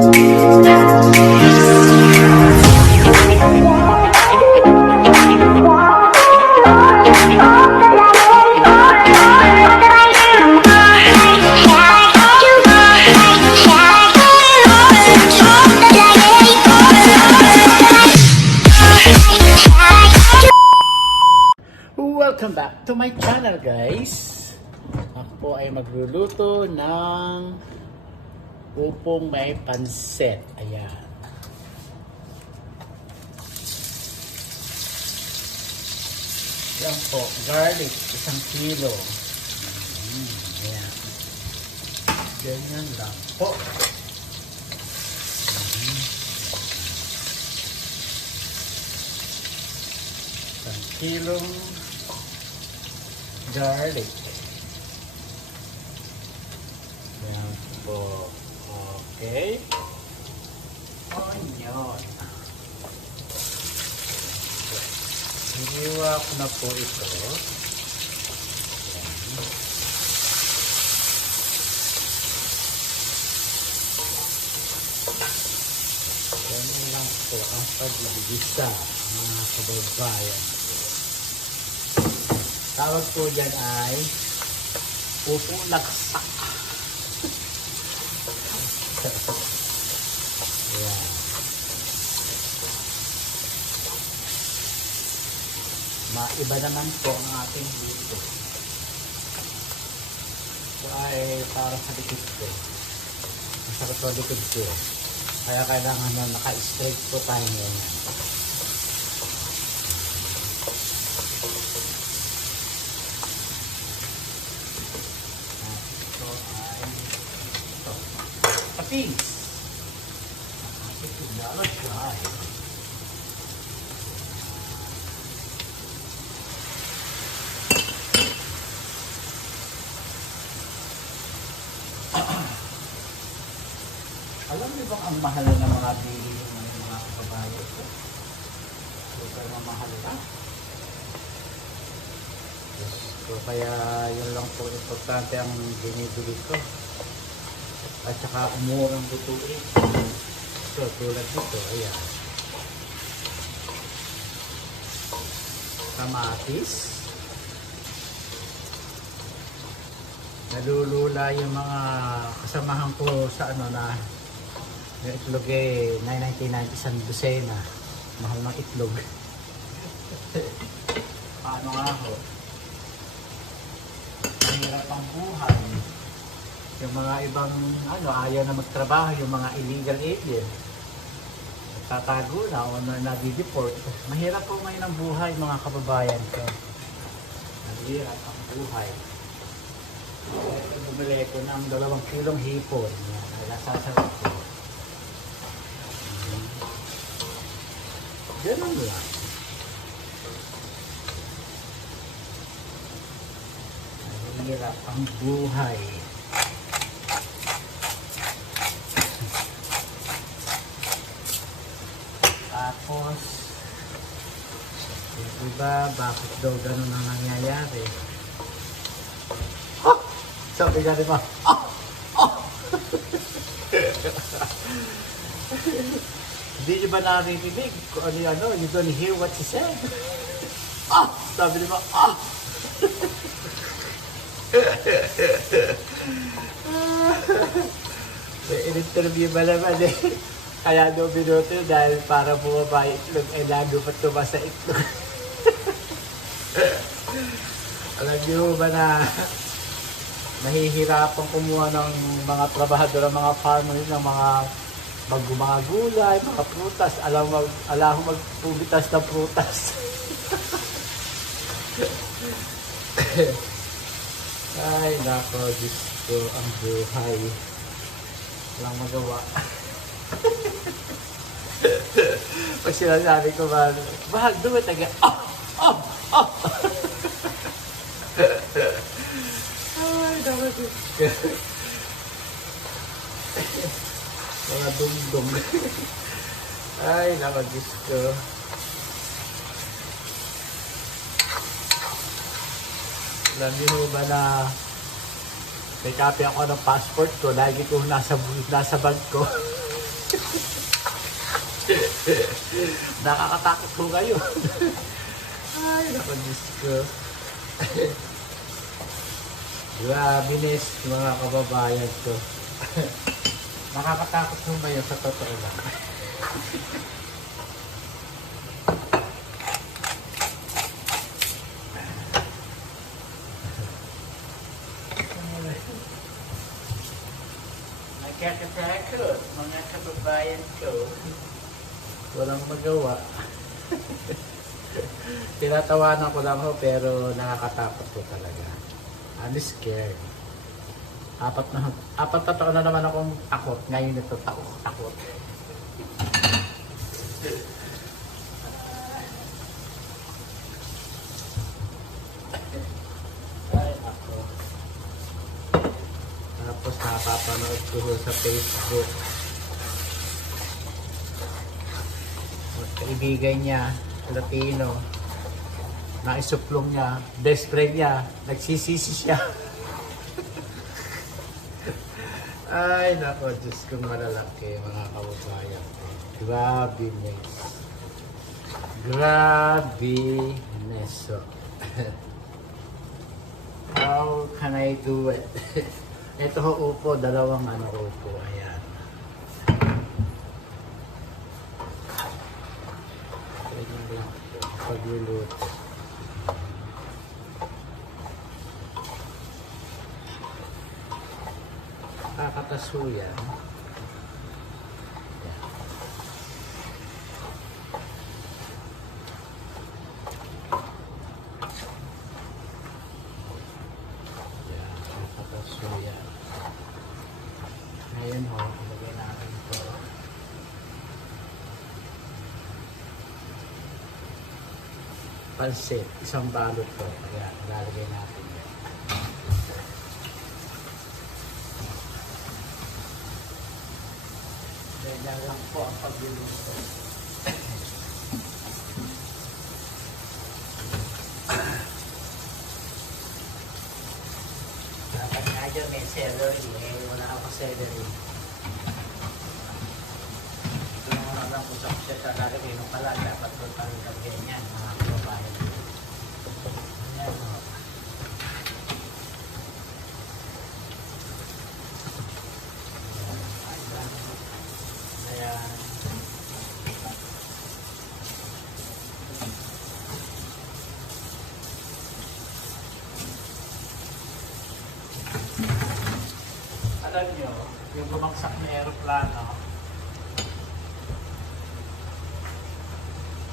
Welcome back to my channel, guys. Ako po ay magluluto ng upong may pansit. Ayan. Yan po, garlic, 1 kilo. Ayan. Ganyan lang po. Kilong garlic. Yan po. Okay. Onion. Hiniwa ko na po ito. Yan lang po ang pagbibigisa, mga kababayan. Tawag po dyan ay upong laksa. Ayan. Maiba naman po ang ating dito. Ito ay para sa likod ko. Masakit po likod ko. Kaya kailangan na naka-straight po tayo ngayon. Peace. Alam niyo bang ang mahal na mga bilihin ng mga kababayan ko? Super na mahal na. So, kaya yun lang po importante ang binibili ko. At saka umurang lutuin. So, tulad dito, ayan. Kamatis. Nalulula yung mga kasamahan ko sa ano na yung itlog eh, 9.99 isang dosena. Mahal ng itlog. Paano nga ako? Mahirap ang buhay. Yung mga ibang ayaw na magtrabaho, yung mga illegal alien, tatago na o na-deport. Mahirap po ngayon ang buhay, mga kababayan ko. Mahirap ang buhay. Bumili ko ng 2 kilong hipon. Nasasarap ko. Ganun lang. Mahirap ang buhay. Tapos, diba, bakit daw ganun ang nangyayari? Oh! Sabi ka diba? Oh! Oh! Hindi nyo ba narinig kung ano, you don't hear what she said? Oh! Sabi diba? Oh! May in-interview ba naman eh? Kaya daw binuto dahil para bumaba yung itlog, ay lalo pa tumas sa itlog. Alam niyo ba na nahihirapan kumuha ng mga trabahador, ng mga farmers, ng mga gulay, mga prutas. Alam magpubitas ng prutas. Ay, nako, Diyos ko, ang buhay. Walang magawa. Pag sinasabi ko ba, bahag doon, taga, oh! Ay, dapat yun. Mga dum-dum. Ay, dapat Diyos ko. Alam niyo ba na may copy ako ng passport ko, lagi ko nasa bag ko. Nakakatakot ko kayo. Ay, naku, Diyos ko. Grabe, Nes, mga kababayan ko. Nakakatakot ko kayo sa totoo lang. Nakakatakot, mga kababayan ko. Walang magawa. Tinatawanan ko lang ho, pero nakakatakot ko talaga. I'm scared. Apat na taon na naman akong takot. Ngayon ito takot. Ay, ako. Tapos napapanood ko sa Facebook. Kaibigan niya, Filipino, naisuplong niya, best friend niya, nagsisisi siya. Ay, nako, Diyos kong malalaki, mga kababayan. Grabe, Nes. Grabe, Nes. How can I do it? Ito ho, upo, dalawang upo, ayan. Pagluluto. Kakatasuyan. Kakatasuyan. Ngayon ho, ilagay natin ito. Pansit, isang balot po. Ayan, lalagay natin yan. Ganyan lang po ang pagluluto. Dapat nga dyan may celery. Wala ako celery. Ito naman lang po sa lalagay nung pala. Dapat po talagang ganyan. Mga kababayan. Ayan o. Ayan. Alam nyo, yung bumagsak na aeroplano,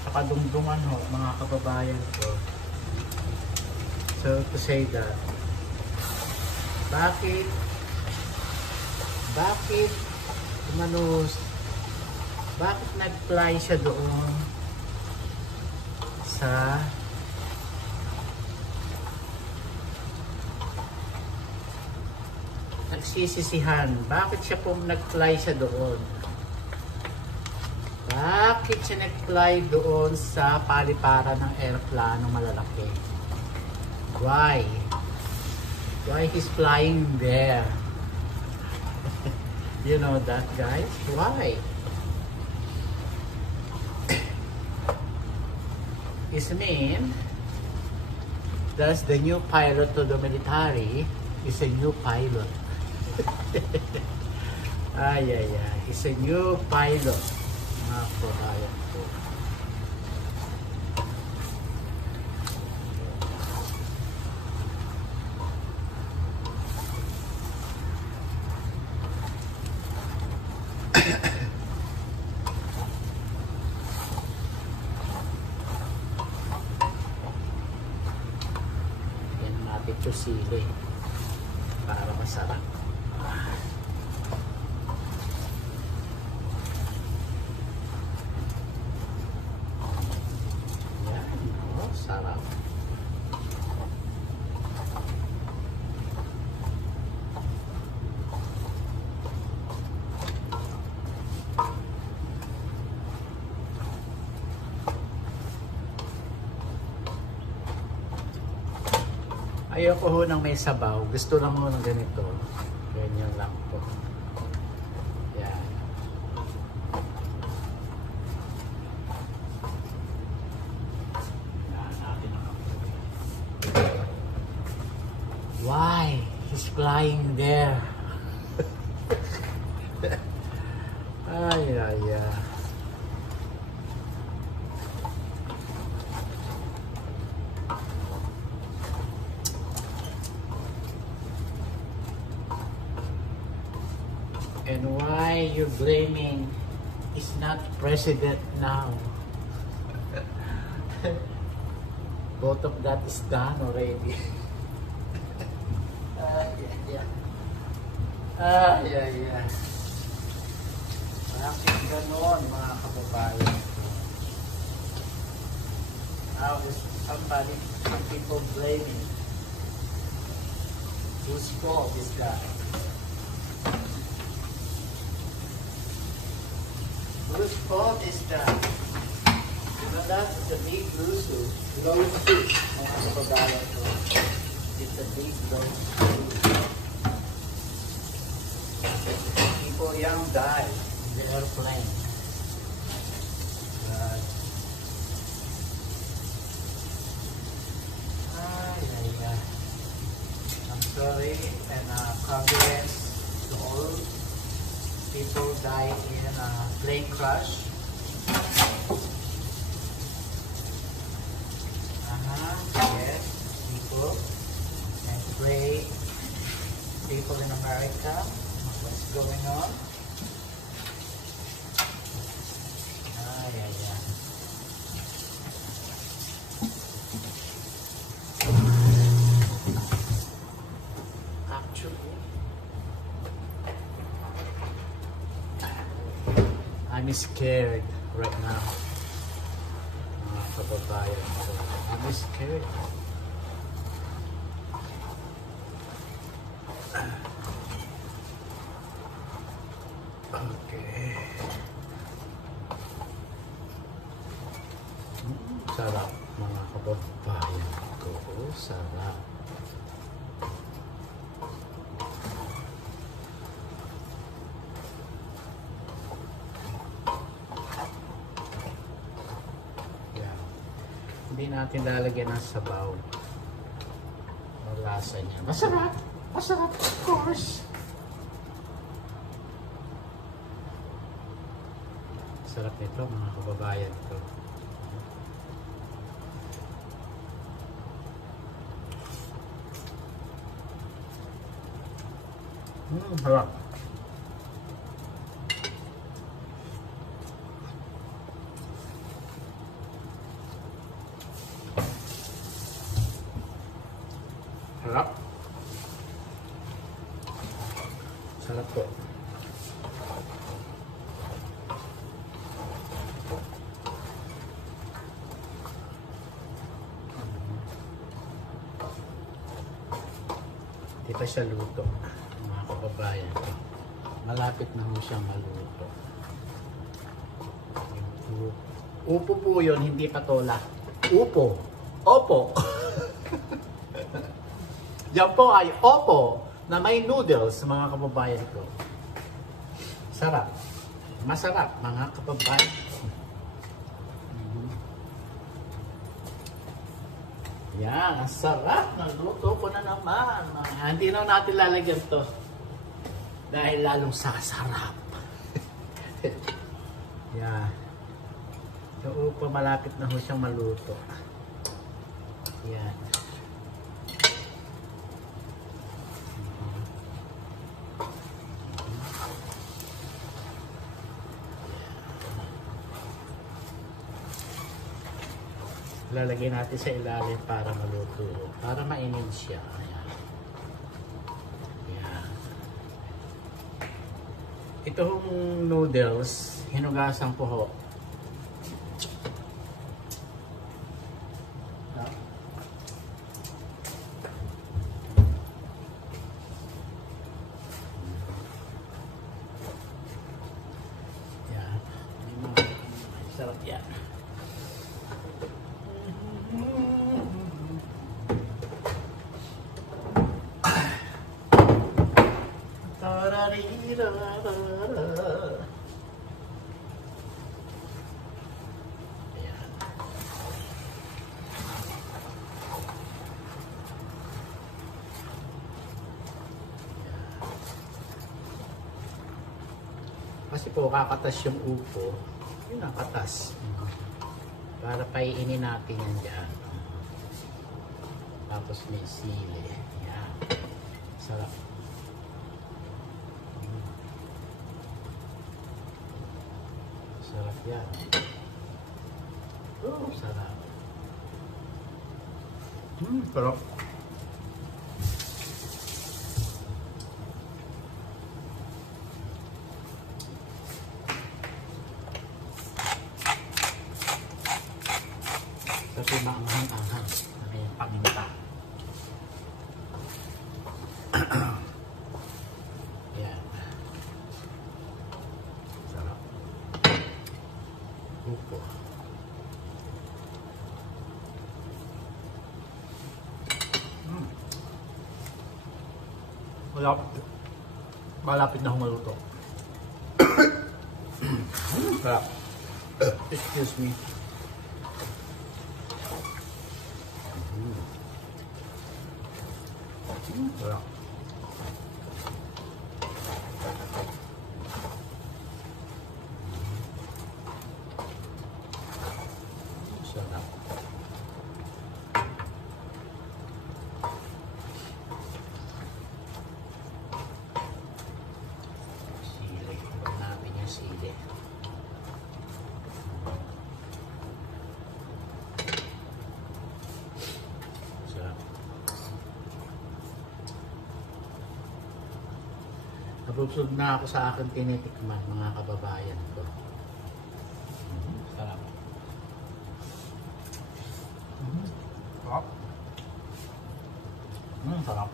sa kadungdungan ho, mga kababayan ko. So, to say that, bakit nag-fly siya doon sa nagsisisihan? Bakit siya nag-fly siya doon? Bakit siya nag-fly doon sa paliparan ng aeroplano malalaki? Why? Why he's flying there? You know that, guys? Why? It means that's the new pilot to the military is a new pilot. Ay. It's a new pilot. Mga kababayan ko. Yan natin ito sili para masarap. Sarap. Ayoko ho ng may sabaw. Gusto lang ho ng ganito. Ganyan lang po. Yan. lying there. Ay, ay, ay. And why you're blaming is not president now. Both of that is done already. Yeah. Bakit ganon mga kababayan? How is some people blaming? Whose fault is that? Whose fault is that? You know, that's a big lawsuit. Mga kababayan ko. It's a big lawsuit. People young die in the airplane. God. Ay. I'm sorry, and Congress, to all people die in a plane crash. Yes, people, and pray people in America. What's going on? Yeah. Actually, I'm scared right now. Mga kababayan ko. I'm scared. Okay. Sarap mga kababayan ko. Sarap. Yeah. Hindi natin lalagyan ng sabaw. Ang lasa niya. Masarap! Masarap, of course! Sarap nito mga kababayan ko. Sarap. Sarap. Sarap po. Di pa siya luto, mga kababayan. Malapit na ho siyang maluto. Upo po yun, hindi patola. Upo. Opo. Yan po ay opo na may noodles, mga kababayan ko. Sarap. Masarap, mga kababayan. Yan, ang sarap. Naluto ko na naman. Hindi na natin lalagyan to. Dahil lalong sasarap. Yan. So, upo, malapit na ho siyang maluto. Yan. Lalagay natin sa ilalim para maluto. Para mainin siya. Ayan. Ayan. Itong noodles, hinugasan ko ho. Ayan. Sarap yan. Ayan. Kasi po kakatas yung upo. Yun ang katas. Para paiinin natin yan dyan. Tapos may sili. Yan. Sarap. Sarap yan. Oh, sarap. Sarap. Kasi maanghang-anghang. Ano yung paminta. Yan. Sarap. Upo. Malapit na humaluto. Sarap. Excuse me. Sarap. Sarap. Sili. Huwag natin yung sili. Sarap. Nabusog na ako sa aking tinitikman, mga kababayan ko. Sarap. Sarap. Sarap.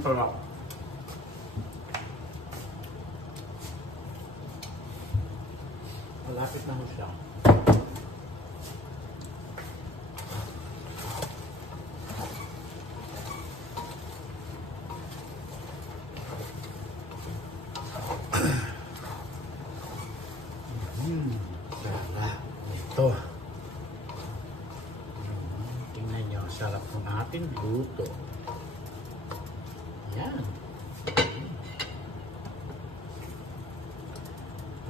Sarap. Malapit na mo siya. Sarap. Ito. Tingnan nyo, sarap ng ating luto. Yan.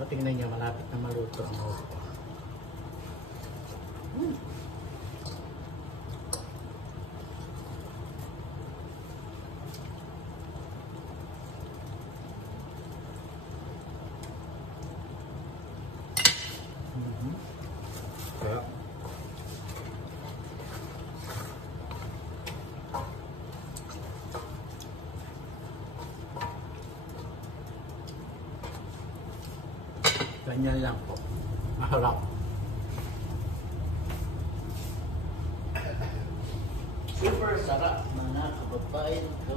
O, tingnan nyo, malapit na maluto ang upo. Kaya, ganyan lang po. Maharap. Super sarap, mga kababayan ko.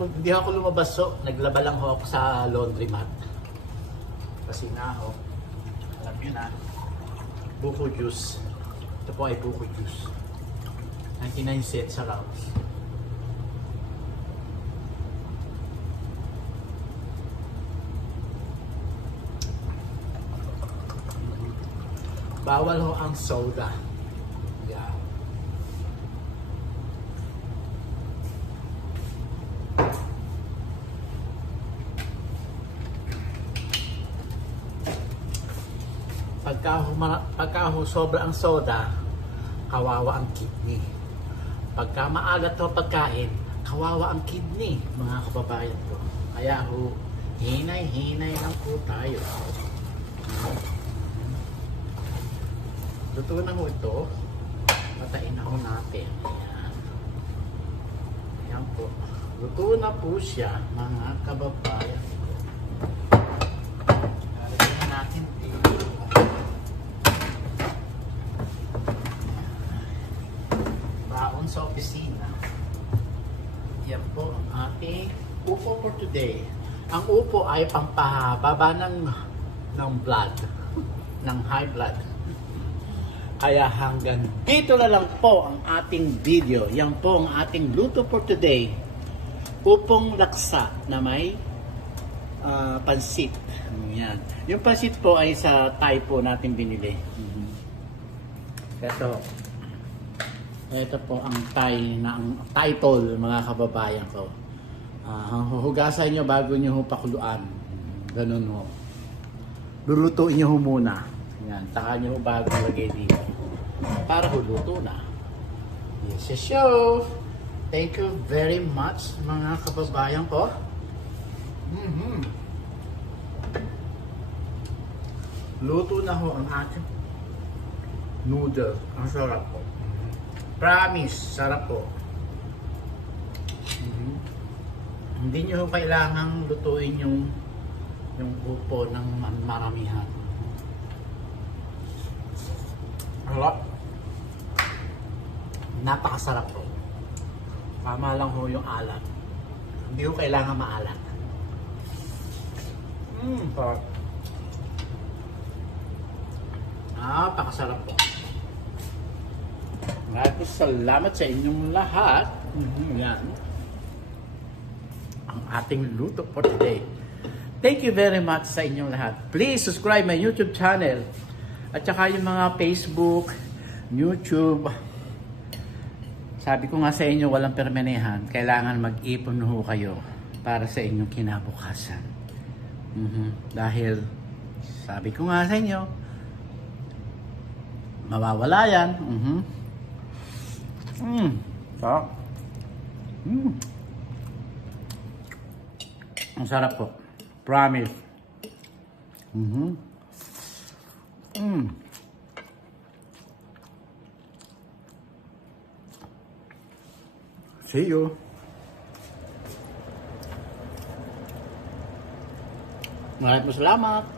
Hindi ako lumabas, so naglaba lang ho ako sa laundromat. Kasi na ho, alam nyo na, buko juice. Ito po ay buko juice. 99 cents sa Rouse. Bawal ho ang soda. Yeah. Pagka sobra ang soda, kawawa ang kidney. Pagka maalat ho pagkain, kawawa ang kidney, mga kababayan ko. Kaya ho, hinay-hinay lang po tayo. Luto na ho ito. Patain na ho natin. Ayan. Ayan po. Luto na po siya, mga kababayan ko. Lalagyan na natin ito. Baon sa opisina. Yan po ang ating upo for today. Ang upo ay pampahaba ng blood, ng high blood. Kaya hanggang dito na lang po ang ating video. Yan po ang ating luto for today. Upong laksa na may pansit. Yan. Yung pansit po ay sa Thai po natin binili. Ito po ang Thai na ang title, mga kababayan ko. Hugasan nyo bago nyo ho pakuluan. Ganun ho. Lulutuin nyo ho muna. Yan. Taka nyo ho bago lagay dito. Para ho luto na. Yes, show. Thank you very much, mga kababayan ko. Luto na ho ang ating noodle. Ang sarap po. Promise, sarap po. Hindi nyo kailangang lutuin yung upo ng maramihan. Harap. Napakasarap po. Tama lang ho yung alat. Hindi ko kailangan maalat. Sarap. Napakasarap po. Maraming salamat sa inyong lahat. Yan. Ang ating luto for today. Thank you very much sa inyong lahat. Please subscribe my YouTube channel. At saka yung mga Facebook, YouTube. Sabi ko nga sa inyo, walang permanehan. Kailangan mag-ipon ho kayo para sa inyong kinabukasan. Dahil, sabi ko nga sa inyo, mawawala yan. Sarap. Ang sarap po. Promise. See you. Maraming salamat.